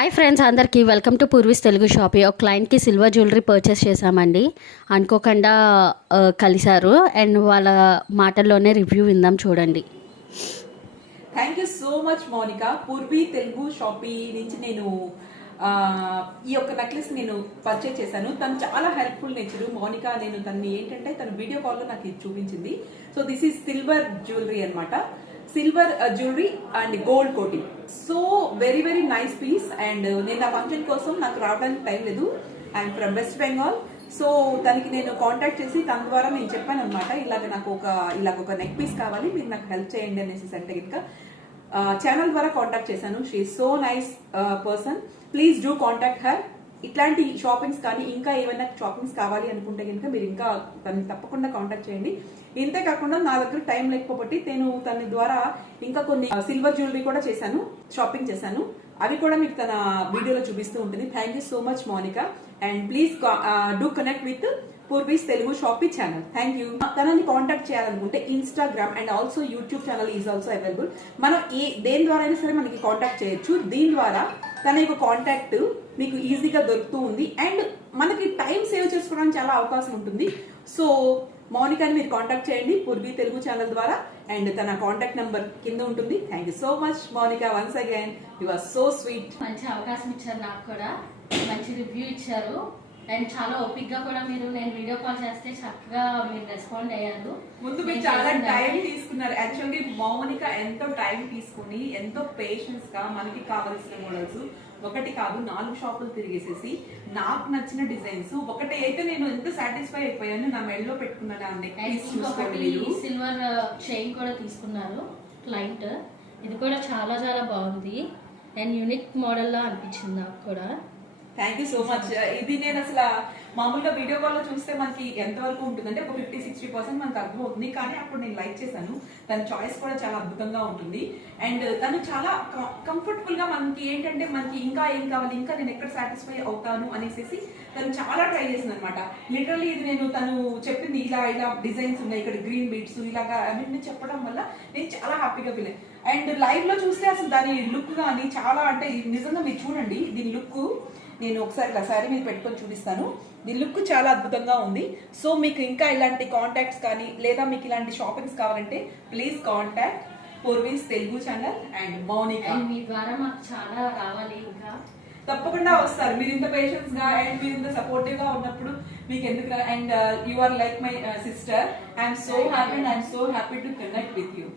Hi friends, అందరికీ welcome to పూర్వీస్ Telugu shop. ఒక క్లయింట్కి సిల్వర్ జ్యువెలరీ పర్చేస్ చేశామండి. అనుకోకుండా కలిశారు అండ్ వాళ్ళ మాటల్లోనే రివ్యూ విందాం, చూడండి. Thank you so much Monika. Purvi Telugu Shoppy నుంచి నేను ఈ యొక్క నెక్లెస్ నేను పర్చేస్ చేశాను. తను చాలా హెల్ప్ఫుల్ నేచరు మోనికా. నేను తను ఏంటంటే తను వీడియో కాల్లో నాకు ఇది చూపించింది. So this is silver jewellery అనమాట. Silver jewellery and gold coating. So very very nice piece. And నేను ఆ ఫంక్షన్ కోసం నాకు రావడానికి టైం లేదు. I'm from West Bengal. So తనకి నేను కాంటాక్ట్ చేసి తన ద్వారా నేను చెప్పాను అనమాట, ఇలాగ నాకు ఒక నెక్ పీస్ కావాలి, మీరు నాకు హెల్ప్ చేయండి అనేసి అంటే కనుక ఛానల్ ద్వారా కాంటాక్ట్ చేశాను. She so nice person. Please do contact her. ఇట్లాంటి షాపింగ్స్ కానీ ఇంకా ఏమైనా షాపింగ్స్ కావాలి అనుకుంటే కనుక మీరు ఇంకా తనని తప్పకుండా కాంటాక్ట్ చేయండి. ఇంతే కాకుండా నా దగ్గర టైం లేకపోతే నేను తన ద్వారా ఇంకా కొన్ని సిల్వర్ జ్యువెలరీ కూడా చేశాను, షాపింగ్ చేశాను. అవి కూడా మీకు తన వీడియోలో చూపిస్తూ ఉంటుంది. Thank you so much Monika. And please do connect with Purvi's Telugu Shoppy channel. Thank you. తనని కాంటాక్ట్ చేయాలనుకుంటే Instagram and also YouTube channel is also available. మనం దేని ద్వారా అయినా సరే మనకి కాంటాక్ట్ చేయొచ్చు. దీని ద్వారా తన యొక్క కాంటాక్ట్ మీకు ఈజీగా దొరుకుతూ ఉంది అండ్ మనకి టైం సేవ్ చేసుకోవడానికి చాలా అవకాశం ఉంటుంది. సో మోనికాని మీరు కాంటాక్ట్ చేయండి పూర్వీ తెలుగు ఛానల్ ద్వారా. అండ్ తన కాంటాక్ట్ నెంబర్ కింద ఉంటుంది. Thank you so much Monica. Once again you are so sweet. మంచి అవకాశం ఇచ్చారు, నాకు కూడా మంచి రివ్యూ ఇచ్చారు అండ్ చాలా ఓపిక్ గా కూడా మీరు నేను వీడియో కాల్ చేస్తే చక్కగా మీరు రెస్పాండ్ అయ్యారు. ముందు మీరు చాలా టైం తీసుకున్నారు. యాక్చువల్లీ మౌనిక ఎంతో టైం తీసుకుని ఎంతో పేషెన్స్ గా మనకి కావాల్సిన మోడల్స్ ఒకటి కాదు 4 షాపులు తిరిగేసేసి నాకు నచ్చిన డిజైన్స్ ఒకటి అయితే నేను ఎంత సాటిస్ఫై అయిపోయాను. నా మెడలో పెట్టుకున్నాను. సిల్వర్ చైన్ కూడా తీసుకున్నారు క్లయింట్. ఇది కూడా చాలా చాలా బాగుంది అండ్ యూనిక్ మోడల్ లా అనిపించింది నాకు కూడా. Thank you so much. ఇది నేను అసలు మామూలుగా వీడియో కాల్ లో చూస్తే మనకి ఎంతవరకు ఉంటుందంటే ఒక 50-60% మనకు అర్థమవుతుంది. కానీ అప్పుడు నేను లైక్ చేశాను. తన చాయిస్ కూడా చాలా అద్భుతంగా ఉంటుంది అండ్ తను చాలా కంఫర్టబుల్ గా మనకి ఏంటంటే మనకి ఇంకా ఏం కావాలి, ఇంకా నేను ఎక్కడ సాటిస్ఫై అవుతాను అనేసి తను చాలా ట్రై చేసింది అనమాట. లిటరల్లీ ఇది నేను తను చెప్పింది ఇలా ఇలా డిజైన్స్ ఉన్నాయి, ఇక్కడ గ్రీన్ బీట్స్ ఇలాగా అన్నింటినీ చెప్పడం వల్ల నేను చాలా హ్యాపీగా ఫీల్ అయ్యాను. అండ్ లైవ్ లో చూస్తే అసలు దాని లుక్ కానీ చాలా అంటే నిజంగా మీరు చూడండి దీని లుక్. నేను ఒకసారి ఇలా శారీ మీద పెట్టుకొని చూపిస్తాను. దీని లుక్ చాలా అద్భుతంగా ఉంది. సో మీకు ఇంకా ఇలాంటి కాంటాక్ట్స్ కానీ లేదా మీకు ఇలాంటి షాపింగ్స్ కావాలంటే please contact Purvi's Telugu channel and Mounika. మీ ద్వారా మాకు చాలా రావాలి, ఇంకా తప్పకుండా వస్తారు. మీరు ఇంత పేషెన్స్ గా అండ్ మీరు ఇంత సపోర్టివ్ గా ఉన్నప్పుడు మీకు ఎందుకు. And you are like my sister. I'm so happy and I'm so happy to connect with you.